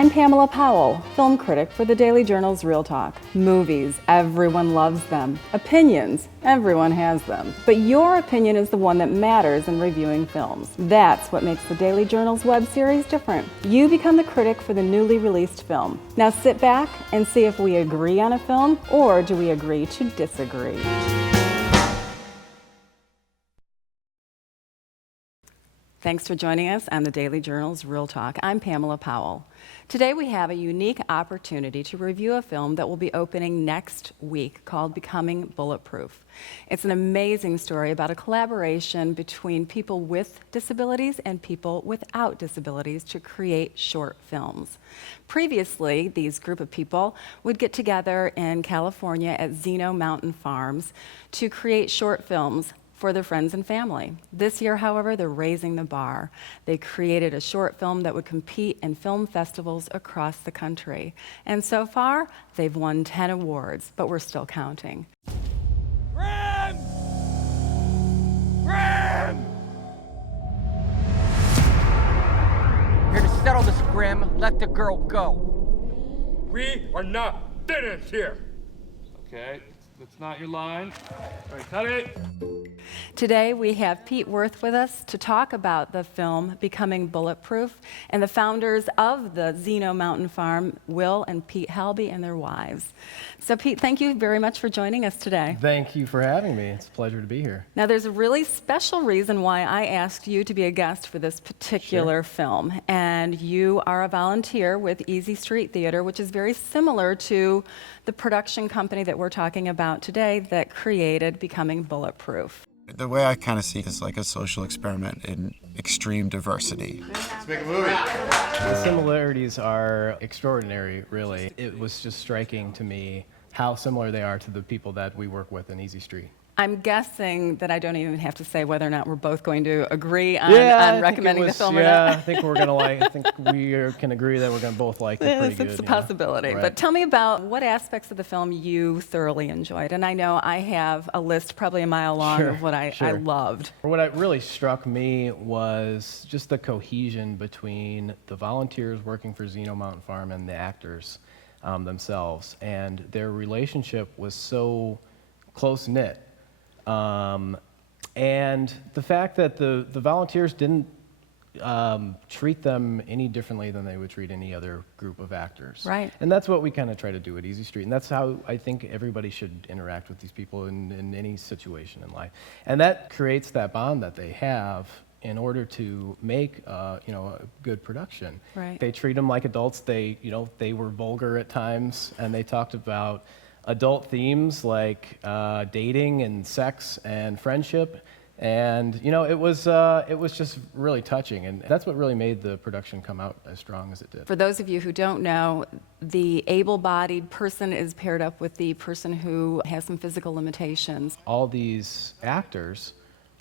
I'm Pamela Powell, film critic for the Daily Journal's Real Talk. Movies, everyone loves them. Opinions, everyone has them. But your opinion is the one that matters in reviewing films. That's what makes the Daily Journal's web series different. You become the critic for the newly released film. Now sit back and see if we agree on a film, or do we agree to disagree. Thanks for joining us on the Daily Journal's Real Talk. I'm Pamela Powell. Today we have a unique opportunity to review a film that will be opening next week called Becoming Bulletproof. It's an amazing story about a collaboration between people with disabilities and people without disabilities to create short films. Previously, these group of people would get together in California at Zeno Mountain Farms to create short films for their friends and family. This year, however, they're raising the bar. They created a short film that would compete in film festivals across the country. And so far, they've won 10 awards, but we're still counting. Grim! Grim! Here to settle this, Grim. Let the girl go. We are not finished here. Okay, that's not your line. All right, cut it. Today we have Pete Worth with us to talk about the film Becoming Bulletproof and the founders of the Zeno Mountain Farm, Will and Pete Helby, and their wives. So Pete, thank you very much for joining us today. Thank you for having me. It's a pleasure to be here. Now there's a really special reason why I asked you to be a guest for this particular film. And you are a volunteer with Easy Street Theater, which is very similar to the production company that we're talking about today that created Becoming Bulletproof. The way I kind of see it is like a social experiment in extreme diversity. Let's make a movie. The similarities are extraordinary, really. It was just striking to me how similar they are to the people that we work with in Easy Street. I'm guessing that I don't even have to say whether or not we're both going to agree on recommending the film or not. I think we're gonna like. I think we can agree that we're gonna both like it pretty good. It's a possibility. Right. But tell me about what aspects of the film you thoroughly enjoyed. And I know I have a list probably a mile long of what I loved. What really struck me was just the cohesion between the volunteers working for Zeno Mountain Farm and the actors themselves, and their relationship was so close-knit. And the fact that the volunteers didn't treat them any differently than they would treat any other group of actors. Right. And that's what we kind of try to do at Easy Street. And that's how I think everybody should interact with these people in any situation in life. And that creates that bond that they have in order to make a good production. Right. They treat them like adults. They were vulgar at times, and they talked about adult themes like dating and sex and friendship, and it was just really touching, and that's what really made the production come out as strong as it did. For those of you who don't know, the able-bodied person is paired up with the person who has some physical limitations. All these actors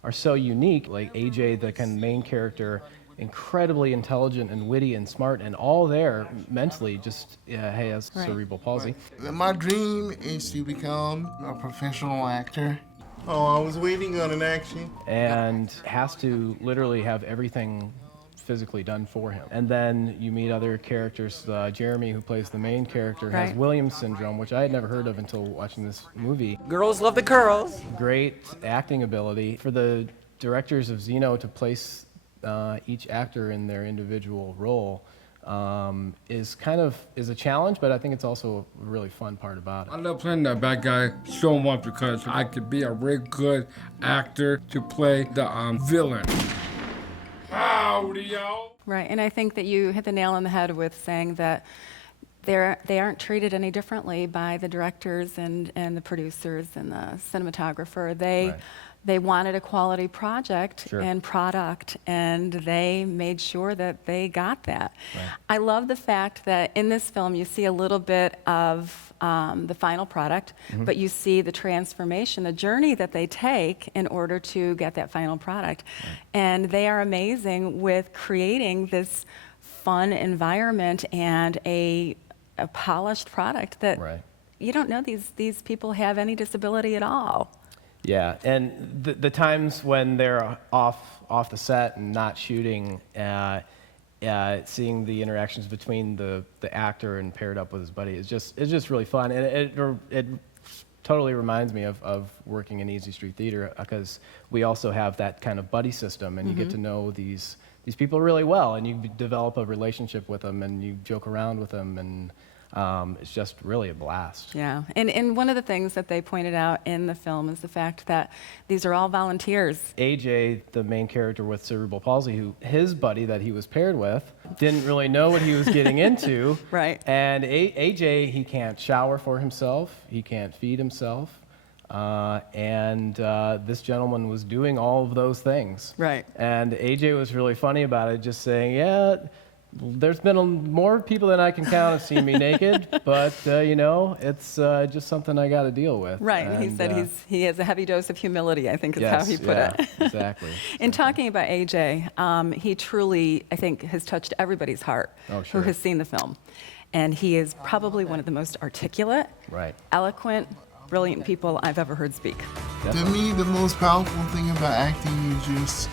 are so unique, like AJ, the kind of main character, incredibly intelligent and witty and smart, and all there mentally just has cerebral palsy. My dream is to become a professional actor. Oh, I was waiting on an action. And has to literally have everything physically done for him. And then you meet other characters. Jeremy, who plays the main character, has Williams syndrome, which I had never heard of until watching this movie. Girls love the curls. Great acting ability. For the directors of Zeno to place each actor in their individual role is a challenge, but I think it's also a really fun part about it. I love playing that bad guy so much because I could be a really good actor to play the villain. Howdy, y'all. Right, and I think that you hit the nail on the head with saying that they aren't treated any differently by the directors and the producers and the cinematographer. They wanted a quality project and product, and they made sure that they got that. Right. I love the fact that in this film you see a little bit of the final product, but you see the transformation, the journey that they take in order to get that final product. Right. And they are amazing with creating this fun environment and a polished product that you don't know these people have any disability at all. Yeah, and the times when they're off the set and not shooting, seeing the interactions between the actor and paired up with his buddy is just really fun, and it totally reminds me of working in Easy Street Theater, because we also have that kind of buddy system, and you get to know these people really well, and you develop a relationship with them, and you joke around with them, and it's just really a blast. Yeah, and one of the things that they pointed out in the film is the fact that these are all volunteers. AJ, the main character with cerebral palsy, who his buddy that he was paired with didn't really know what he was getting into. Right. And AJ, he can't shower for himself, he can't feed himself, and this gentleman was doing all of those things. Right. And AJ was really funny about it, just saying, yeah, there's been more people than I can count have seen me naked, but it's just something I got to deal with. Right, and he said he has a heavy dose of humility, I think is how he put it. Exactly. In talking about AJ, he truly, I think, has touched everybody's heart who has seen the film. And he is probably one of the most articulate, eloquent, brilliant people I've ever heard speak. To me, the most powerful thing about acting is just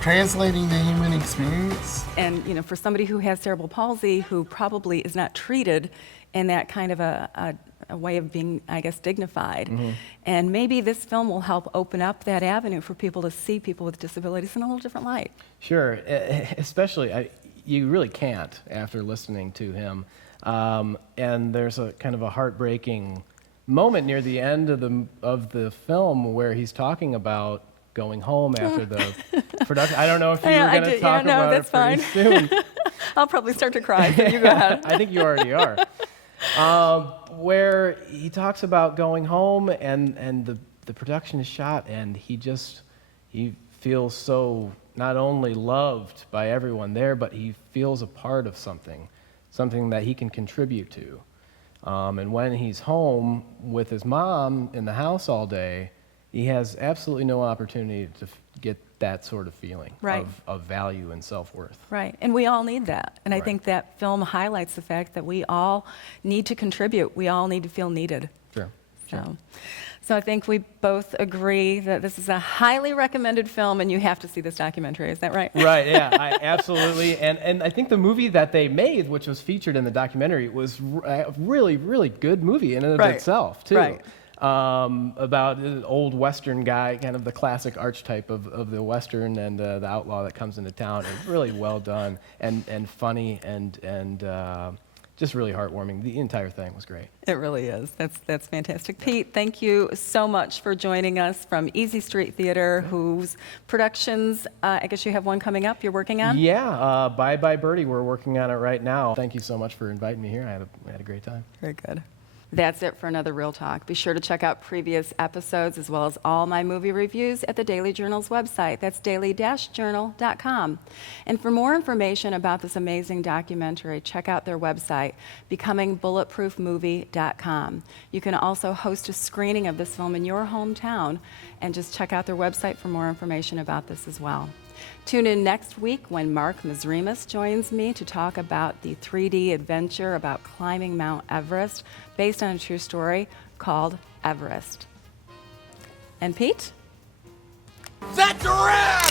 translating the human experience. And for somebody who has cerebral palsy, who probably is not treated in that kind of a way of being, I guess, dignified. And maybe this film will help open up that avenue for people to see people with disabilities in a little different light. Sure, especially, you really can't after listening to him. And there's a kind of a heartbreaking moment near the end of the film where he's talking about going home after the production. I don't know if you were going to talk about it pretty soon. I'll probably start to cry, so you go ahead. I think you already are. Where he talks about going home and the production is shot, and he feels so not only loved by everyone there, but he feels a part of something that he can contribute to. And when he's home with his mom in the house all day, he has absolutely no opportunity to get that sort of feeling of value and self-worth. Right, and we all need that. And I think that film highlights the fact that we all need to contribute. We all need to feel needed. Sure. So I think we both agree that this is a highly recommended film, and you have to see this documentary. Is that right? Right, yeah, absolutely. And I think the movie that they made, which was featured in the documentary, was a really, really good movie in and of itself, too. Right. About an old Western guy, kind of the classic archetype of the Western and the outlaw that comes into town. It's really well done and funny and just really heartwarming. The entire thing was great. It really is. That's fantastic. Pete, thank you so much for joining us from Easy Street Theater, whose productions, I guess you have one coming up you're working on? Yeah, Bye Bye Birdie, we're working on it right now. Thank you so much for inviting me here. I had a great time. Very good. That's it for another Real Talk. Be sure to check out previous episodes as well as all my movie reviews at the Daily Journal's website. That's daily-journal.com. And for more information about this amazing documentary, check out their website, becomingbulletproofmovie.com. You can also host a screening of this film in your hometown, and just check out their website for more information about this as well. Tune in next week when Mark Mazremis joins me to talk about the 3D adventure about climbing Mount Everest based on a true story called Everest. And Pete? That's a wrap!